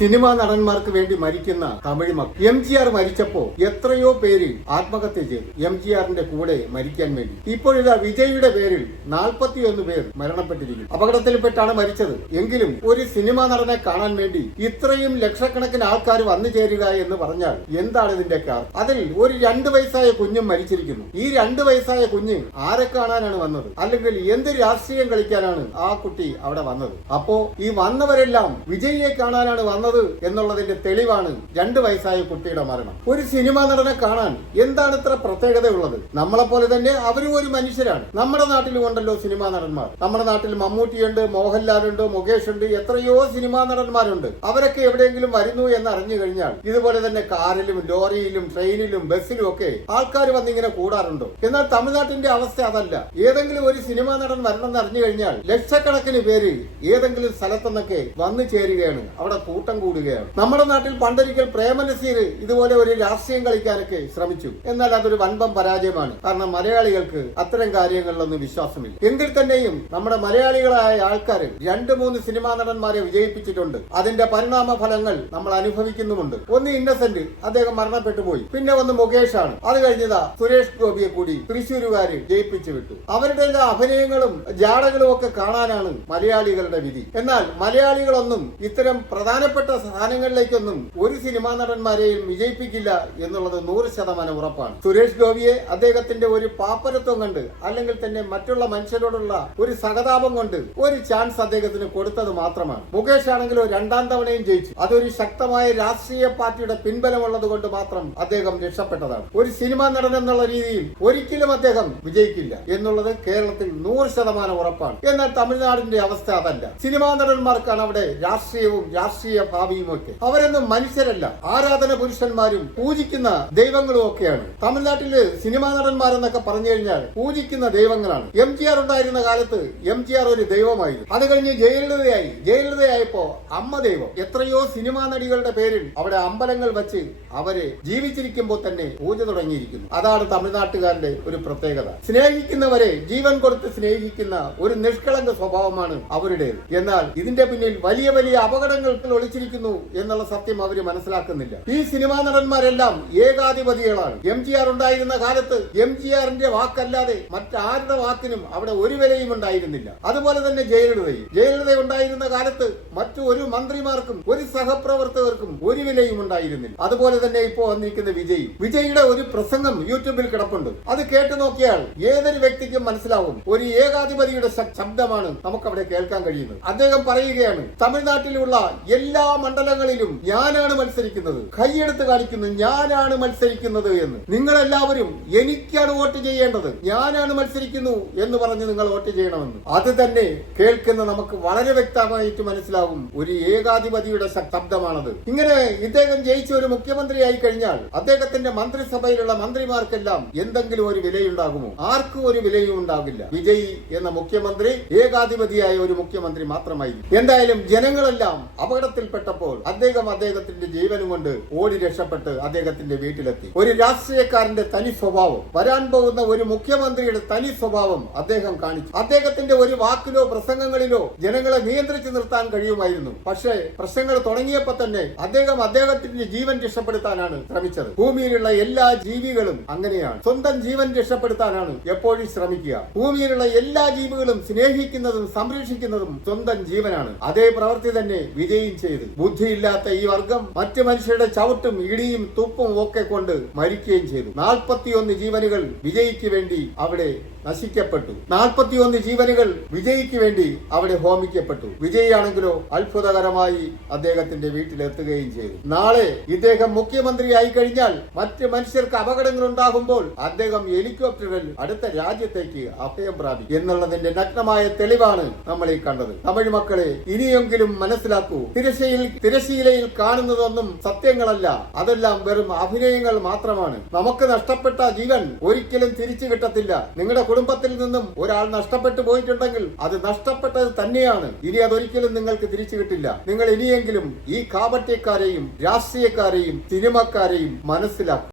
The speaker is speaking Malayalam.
സിനിമാ നടന്മാർക്ക് വേണ്ടി മരിക്കുന്ന തമിഴ് മക്കൾ. MGR മരിച്ചപ്പോ എത്രയോ പേര് ആത്മഹത്യ ചെയ്തു MGRന്റെ കൂടെ മരിക്കാൻ വേണ്ടി. ഇപ്പോഴിതാ വിജയുടെ പേരിൽ 41 പേർ മരണപ്പെട്ടിരിക്കുന്നു. അപകടത്തിൽപ്പെട്ടാണ് മരിച്ചത്. എങ്കിലും ഒരു സിനിമാ നടനെ കാണാൻ വേണ്ടി ഇത്രയും ലക്ഷക്കണക്കിന് ആൾക്കാർ വന്നു ചേരുക എന്ന് പറഞ്ഞാൽ എന്താണ് ഇതിന്റെ കാരണം? അതിൽ ഒരു 2 വയസ്സായ കുഞ്ഞും മരിച്ചിരിക്കുന്നു. ഈ 2 വയസ്സായ കുഞ്ഞ് ആരെ കാണാനാണ് വന്നത്? അല്ലെങ്കിൽ എന്ത് രാഷ്ട്രീയം കളിക്കാനാണ് ആ കുട്ടി അവിടെ വന്നത്? അപ്പോ ഈ വന്നവരെല്ലാം വിജയിയെ കാണാനാണ് വന്നത് എന്നുള്ളതിന്റെ തെളിവാണ് 2 വയസ്സായ കുട്ടിയുടെ മരണം. ഒരു സിനിമാ നടനെ കാണാൻ എന്താണ് ഇത്ര പ്രത്യേകതയുള്ളത്? നമ്മളെ പോലെ തന്നെ അവരും ഒരു മനുഷ്യരാണ്. നമ്മുടെ നാട്ടിലും ഉണ്ടല്ലോ സിനിമാ നടന്മാർ. നമ്മുടെ നാട്ടിൽ മമ്മൂട്ടിയുണ്ട്, മോഹൻലാലുണ്ട്, മുകേഷ് ഉണ്ട്, എത്രയോ സിനിമാ നടന്മാരുണ്ട്. അവരൊക്കെ എവിടെയെങ്കിലും വരുന്നു എന്ന് അറിഞ്ഞു കഴിഞ്ഞാൽ ഇതുപോലെ തന്നെ കാറിലും ലോറിയിലും ട്രെയിനിലും ബസ്സിലും ഒക്കെ ആൾക്കാർ വന്നിങ്ങനെ കൂടാറുണ്ടോ? എന്നാൽ തമിഴ്നാട്ടിന്റെ അവസ്ഥ അതല്ല. ഏതെങ്കിലും ഒരു സിനിമാ നടൻ വരണമെന്ന് അറിഞ്ഞു കഴിഞ്ഞാൽ ലക്ഷക്കണക്കിന് പേര് ഏതെങ്കിലും സ്ഥലത്തുനിന്നൊക്കെ വന്നു ചേരുകയാണ്, അവിടെ കൂട്ടം കൂടുകയാണ്. നമ്മുടെ നാട്ടിൽ പണ്ടൊരിക്കൽ പ്രേമനസീർ ഇതുപോലെ ഒരു രാഷ്ട്രീയം കളിക്കാനൊക്കെ ശ്രമിച്ചു. എന്നാൽ അതൊരു വൻപം പരാജയമാണ്. കാരണം മലയാളികൾക്ക് അത്തരം കാര്യങ്ങളിലൊന്നും വിശ്വാസമില്ല. എങ്കിൽ തന്നെയും നമ്മുടെ മലയാളികളായ ആൾക്കാർ 2-3 സിനിമാ നടന്മാരെ വിജയിപ്പിച്ചിട്ടുണ്ട്. അതിന്റെ പരിണാമ ഫലങ്ങൾ നമ്മൾ അനുഭവിക്കുന്നുമുണ്ട്. ഒന്ന് ഇന്നസെന്റ്, അദ്ദേഹം മരണപ്പെട്ടു പോയി. പിന്നെ ഒന്ന് മുകേഷാണ്. അത് കഴിഞ്ഞതാ സുരേഷ് ഗോപിയെ കൂടി തൃശ്ശൂരുകാര് ജയിപ്പിച്ചു വിട്ടു. അവരുടെ അഭിനയങ്ങളും ജാടകളും ഒക്കെ കാണാനാണ് മലയാളികളുടെ വിധി. എന്നാൽ മലയാളികളൊന്നും ഇത്തരം പ്രധാനപ്പെട്ട സ്ഥാനങ്ങളിലേക്കൊന്നും ഒരു സിനിമാ നടന്മാരെയും വിജയിപ്പിക്കില്ല എന്നുള്ളത് 100% ഉറപ്പാണ്. സുരേഷ് ഗോപിയെ അദ്ദേഹത്തിന്റെ ഒരു പാപ്പരത്വം കണ്ട് അല്ലെങ്കിൽ തന്നെ മറ്റുള്ള മനുഷ്യരോടുള്ള ഒരു സഹതാപം കൊണ്ട് ഒരു ചാൻസ് അദ്ദേഹത്തിന് കൊടുത്തത് മാത്രമാണ്. മുകേഷ് ആണെങ്കിലോ 2ാം തവണയും ജയിച്ചു. അതൊരു ശക്തമായ രാഷ്ട്രീയ പാർട്ടിയുടെ പിൻബലമുള്ളത് കൊണ്ട് മാത്രം അദ്ദേഹം രക്ഷപ്പെട്ടതാണ്. ഒരു സിനിമാ നടൻ എന്നുള്ള രീതിയിൽ ഒരിക്കലും അദ്ദേഹം വിജയിക്കില്ല എന്നുള്ളത് കേരളത്തിൽ 100% ഉറപ്പാണ്. എന്നാൽ തമിഴ്നാടിന്റെ അവസ്ഥ അതല്ല. സിനിമാ നടന്മാർക്കാണ് അവിടെ രാഷ്ട്രീയവും രാഷ്ട്രീയ ഭാവിയും ഒക്കെ. അവരൊന്നും മനുഷ്യരല്ല, ആരാധന പുരുഷന്മാരും പൂജിക്കുന്ന ദൈവങ്ങളും ഒക്കെയാണ്. തമിഴ്നാട്ടില് സിനിമാ നടന്മാരെന്നൊക്കെ പറഞ്ഞു കഴിഞ്ഞാൽ പൂജിക്കുന്ന ദൈവങ്ങളാണ്. MGR ഉണ്ടായിരുന്ന കാലത്ത് MGR ഒരു ദൈവമായിരുന്നു. അത് കഴിഞ്ഞ് ജയലളിതയായപ്പോ അമ്മ ദൈവം. എത്രയോ സിനിമാ നടികളുടെ പേരിൽ അവിടെ അമ്പലങ്ങൾ വെച്ച് അവരെ ജീവിച്ചിരിക്കുമ്പോൾ തന്നെ പൂജ തുടങ്ങിയിരിക്കുന്നു. അതാണ് തമിഴ്നാട്ടുകാരുടെ ഒരു പ്രത്യേകത. സ്നേഹിക്കുന്നവരെ ജീവൻ കൊടുത്ത് സ്നേഹിക്കുന്ന ഒരു നിഷ്കളങ്ക സ്വഭാവമാണ് അവരുടേത്. എന്നാൽ ഇതിന്റെ പിന്നിൽ വലിയ വലിയ അപകടങ്ങൾ ഒളിച്ചിരിക്കുന്നു എന്നുള്ള സത്യം അവര് മനസ്സിലാക്കുന്നില്ല. ഈ സിനിമാ നടന്മാരെല്ലാം ഏകാധിപതികളാണ്. MGR ഉണ്ടായിരുന്ന കാലത്ത് MGRന്റെ വാക്കല്ലാതെ മറ്റാരുടെ വാക്കിനും അവിടെ ഒരു വിലയും ഉണ്ടായിരുന്നില്ല. അതുപോലെ തന്നെ ജയലളിത ഉണ്ടായിരുന്ന കാലത്ത് മറ്റു ഒരു മന്ത്രിമാർക്കും ഒരു സഹപ്രവർത്തകർക്കും ഒരു വിലയും ഉണ്ടായിരുന്നില്ല. അതുപോലെ തന്നെ ഇപ്പോൾ വന്നിരിക്കുന്ന വിജയിയുടെ ഒരു പ്രസംഗം യൂട്യൂബിൽ കിടപ്പുണ്ട്. അത് കേട്ടു നോക്കിയാൽ ഏതൊരു വ്യക്തിക്കും മനസ്സിലാവും ഒരു ഏകാധിപതിയുടെ ശബ്ദമാണ് നമുക്കവിടെ കേൾക്കാൻ കഴിയുന്നത്. അദ്ദേഹം പറയുകയാണ്, തമിഴ്നാട്ടിലുള്ള എല്ലാ മണ്ഡലങ്ങളിലും ഞാനാണ് മത്സരിക്കുന്നത്, കൈയെടുത്ത് കാണിക്കുന്നു ഞാനാണ് മത്സരിക്കുന്നത് എന്ന്. നിങ്ങളെല്ലാവരും എനിക്കാണ് വോട്ട് ചെയ്യേണ്ടത്, ഞാനാണ് മത്സരിക്കുന്നു എന്ന് പറഞ്ഞ് നിങ്ങൾ വോട്ട് ചെയ്യണമെന്ന്. അത് തന്നെ കേൾക്കുന്ന നമുക്ക് വളരെ വ്യക്തമായിട്ട് മനസ്സിലാവും ഒരു ഏകാധിപതിയുടെ ശബ്ദമാണത്. ഇങ്ങനെ ഇദ്ദേഹം ജയിച്ച ഒരു മുഖ്യമന്ത്രിയായി കഴിഞ്ഞാൽ അദ്ദേഹത്തിന്റെ മന്ത്രിസഭയിലുള്ള മന്ത്രിമാർക്കെല്ലാം എന്തെങ്കിലും ഒരു വിലയുണ്ടാകുമോ? ആർക്കും ഒരു വിലയും ഉണ്ടാകില്ല. വിജയ് എന്ന മുഖ്യമന്ത്രി ഏകാധിപതിയായ ഒരു മുഖ്യമന്ത്രി മാത്രമായിരിക്കും. എന്തായാലും ജനങ്ങളെല്ലാം അപകടത്തിൽപ്പെട്ടപ്പോൾ അദ്ദേഹത്തിന്റെ ജീവനും കൊണ്ട് ഓടി രക്ഷപ്പെട്ട് അദ്ദേഹത്തിന്റെ വീട്ടിലെത്തി. ഒരു രാഷ്ട്രീയക്കാരന്റെ തനി സ്വഭാവം, വരാൻ പോകുന്ന ഒരു മുഖ്യമന്ത്രിയുടെ തനി സ്വഭാവം അദ്ദേഹം കാണിച്ചു. അദ്ദേഹത്തിന്റെ ഒരു വാക്കിലോ പ്രസംഗങ്ങളിലോ ജനങ്ങളെ നിയന്ത്രിച്ചു നിർത്താൻ കഴിയുമായിരുന്നു. പക്ഷേ പ്രശ്നങ്ങൾ തുടങ്ങിയപ്പോൾ തന്നെ അദ്ദേഹത്തിന്റെ ജീവൻ രക്ഷപ്പെടുത്താനാണ് ശ്രമിച്ചത്. ഭൂമിയിലുള്ള എല്ലാ ജീവികളും അങ്ങനെയാണ്. സ്വന്തം ജീവൻ രക്ഷപ്പെടുത്താനാണ് എപ്പോഴും ശ്രമിക്കുക. ഭൂമിയിലുള്ള എല്ലാ ജീവികളും സ്നേഹിക്കുന്നതും സംരക്ഷിക്കുന്നതും സ്വന്തം ജീവനാണ്. അതേ പ്രവൃത്തി തന്നെ വിജയം ചെയ്തു. ബുദ്ധിയില്ലാത്ത ഈ വർഗം മറ്റു മനുഷ്യരുടെ ചവിട്ടും ഇടിയും തുപ്പും ഒക്കെ കൊണ്ട് മരിക്കുകയും ചെയ്തു. 41 ജീവനുകൾ വിജയിക്ക് വേണ്ടി അവിടെ നശിക്കപ്പെട്ടു. 41 ജീവനുകൾ വിജയിക്ക് വേണ്ടി അവിടെ ഹോമിക്കപ്പെട്ടു. വിജയിയാണെങ്കിലോ അത്ഭുതകരമായി അദ്ദേഹത്തിന്റെ വീട്ടിലെത്തുകയും ചെയ്തു. നാളെ ഇദ്ദേഹം മുഖ്യമന്ത്രിയായി കഴിഞ്ഞാൽ മറ്റ് മനുഷ്യർക്ക് അപകടങ്ങൾ ഉണ്ടാകുമ്പോൾ അദ്ദേഹം ഹെലികോപ്റ്ററിൽ അടുത്ത രാജ്യത്തേക്ക് അഭയം പ്രാപിക്കും എന്നുള്ളതിന്റെ നഗ്നമായ തെളിവാണ് നമ്മൾ ഈ കണ്ടത്. തമിഴ് മക്കളെ, ഇനിയെങ്കിലും മനസ്സിലാക്കൂ, തിരശീലയിൽ കാണുന്നതൊന്നും സത്യങ്ങളല്ല, അതെല്ലാം വെറും അഭിനയങ്ങൾ മാത്രമാണ്. നമുക്ക് നഷ്ടപ്പെട്ട ജീവൻ ഒരിക്കലും തിരിച്ചു കിട്ടത്തില്ല. നിങ്ങളുടെ കുടുംബത്തിൽ നിന്നും ഒരാൾ നഷ്ടപ്പെട്ടു പോയിട്ടുണ്ടെങ്കിൽ അത് നഷ്ടപ്പെട്ടത് തന്നെയാണ്. ഇനി അതൊരിക്കലും നിങ്ങൾക്ക് തിരിച്ചു കിട്ടില്ല. നിങ്ങൾ ഇനിയെങ്കിലും ഈ കാപട്യക്കാരെയും രാഷ്ട്രീയക്കാരെയും സിനിമക്കാരെയും മനസ്സിലാക്കും.